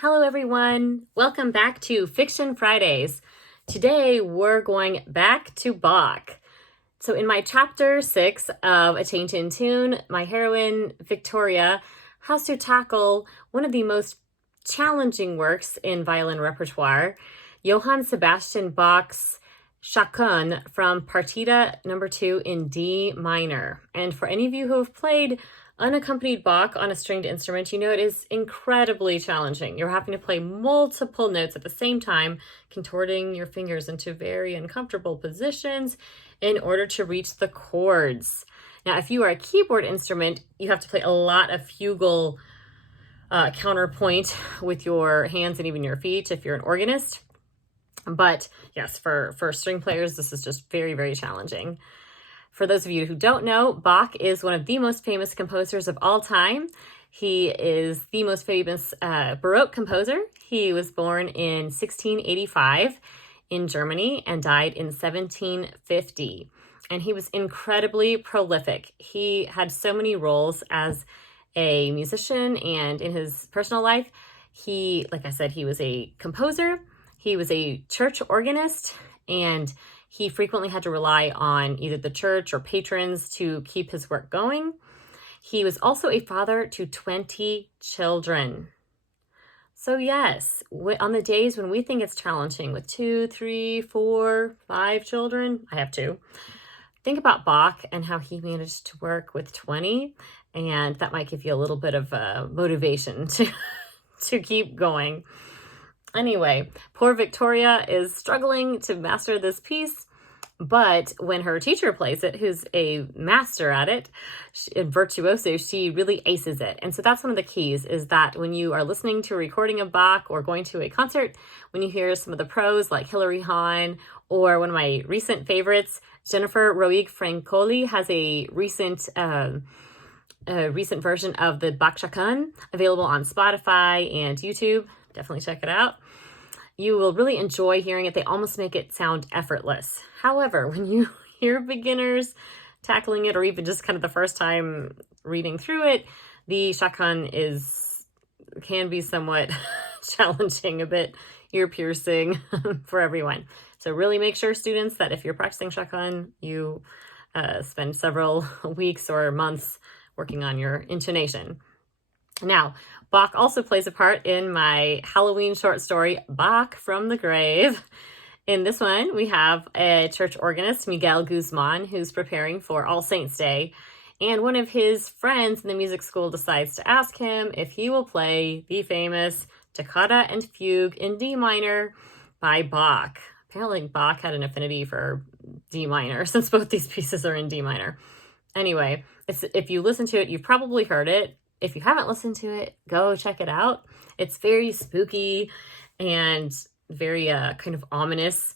Hello everyone, welcome back to Fiction Fridays. Today we're going back to Bach. So in my chapter 6 of A Change in Tune, my heroine Victoria has to tackle one of the most challenging works in violin repertoire, Johann Sebastian Bach's Chaconne from Partita number 2 in D minor. And for any of you who have played unaccompanied Bach on a stringed instrument, you know it is incredibly challenging. You're having to play multiple notes at the same time, contorting your fingers into very uncomfortable positions in order to reach the chords. Now, if you are a keyboard instrument, you have to play a lot of fugal counterpoint with your hands and even your feet if you're an organist. But yes, for string players, this is just very, very challenging. For those of you who don't know, Bach is one of the most famous composers of all time. He is the most famous Baroque composer. He was born in 1685 in Germany and died in 1750. And he was incredibly prolific. He had so many roles as a musician and in his personal life. He, like I said, he was a composer. He was a church organist, and he frequently had to rely on either the church or patrons to keep his work going. He was also a father to 20 children. So yes, on the days when we think it's challenging with 2, 3, 4, 5 children, I have 2, think about Bach and how he managed to work with 20, and that might give you a little bit of motivation to keep going. Anyway, poor Victoria is struggling to master this piece, but when her teacher plays it, who's a master at it, virtuoso, she really aces it. And so that's one of the keys, is that when you are listening to a recording of Bach or going to a concert, when you hear some of the pros like Hilary Hahn, or one of my recent favorites, Jennifer Roig Francoli, has a recent version of the Bach Chaconne available on Spotify and YouTube. Definitely check it out. You will really enjoy hearing it. They almost make it sound effortless. However, when you hear beginners tackling it, or even just kind of the first time reading through it, the Chaconne can be somewhat challenging, a bit ear-piercing for everyone. So really make sure, students, that if you're practicing Chaconne, you spend several weeks or months working on your intonation. Now, Bach also plays a part in my Halloween short story, Bach from the Grave. In this one, we have a church organist, Miguel Guzman, who's preparing for All Saints' Day. And one of his friends in the music school decides to ask him if he will play the famous Toccata and Fugue in D minor by Bach. Apparently, Bach had an affinity for D minor, since both these pieces are in D minor. Anyway, if you listen to it, you've probably heard it. If you haven't listened to it, go check it out. It's very spooky and very kind of ominous.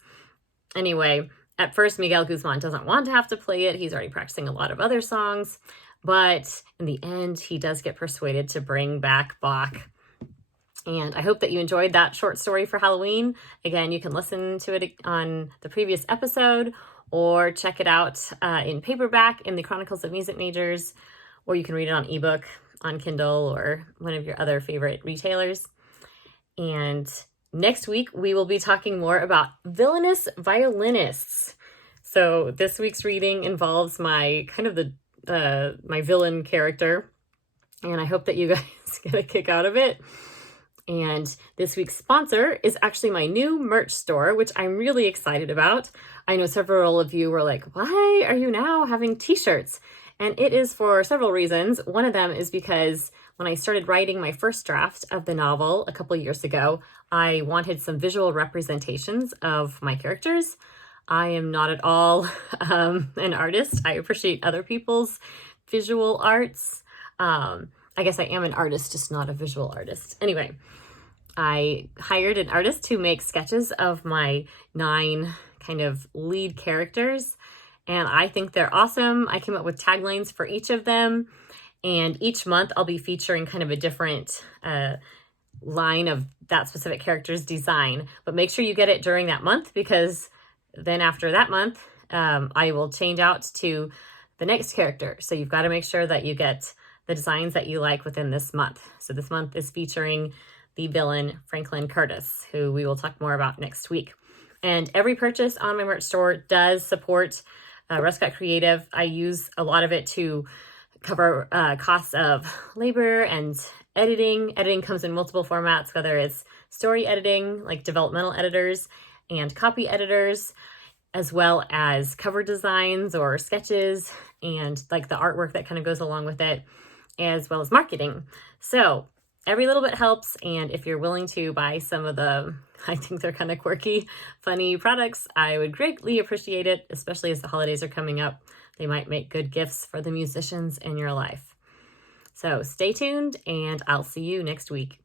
Anyway, at first, Miguel Guzman doesn't want to have to play it. He's already practicing a lot of other songs. But in the end, he does get persuaded to bring back Bach. And I hope that you enjoyed that short story for Halloween. Again, you can listen to it on the previous episode, or check it out in paperback in the Chronicles of Music Majors, or you can read it on ebook on Kindle or one of your other favorite retailers. And next week, we will be talking more about villainous violinists. So this week's reading involves my my villain character, and I hope that you guys get a kick out of it. And this week's sponsor is actually my new merch store, which I'm really excited about. I know several of you were like, why are you now having t-shirts? And it is for several reasons. One of them is because when I started writing my first draft of the novel a couple of years ago, I wanted some visual representations of my characters. I am not at all an artist. I appreciate other people's visual arts. I guess I am an artist, just not a visual artist. Anyway, I hired an artist to make sketches of my 9 kind of lead characters, and I think they're awesome. I came up with taglines for each of them, and each month I'll be featuring kind of a different line of that specific character's design. But make sure you get it during that month, because then after that month, I will change out to the next character. So you've got to make sure that you get the designs that you like within this month. So this month is featuring the villain Franklin Curtis, who we will talk more about next week. And every purchase on my merch store does support Ruscott Creative. I use a lot of it to cover costs of labor and editing. Editing comes in multiple formats, whether it's story editing, like developmental editors and copy editors, as well as cover designs or sketches and like the artwork that kind of goes along with it, as well as marketing. So every little bit helps. And if you're willing to buy some of the, I think they're kind of quirky, funny products, I would greatly appreciate it, especially as the holidays are coming up. They might make good gifts for the musicians in your life. So stay tuned, and I'll see you next week.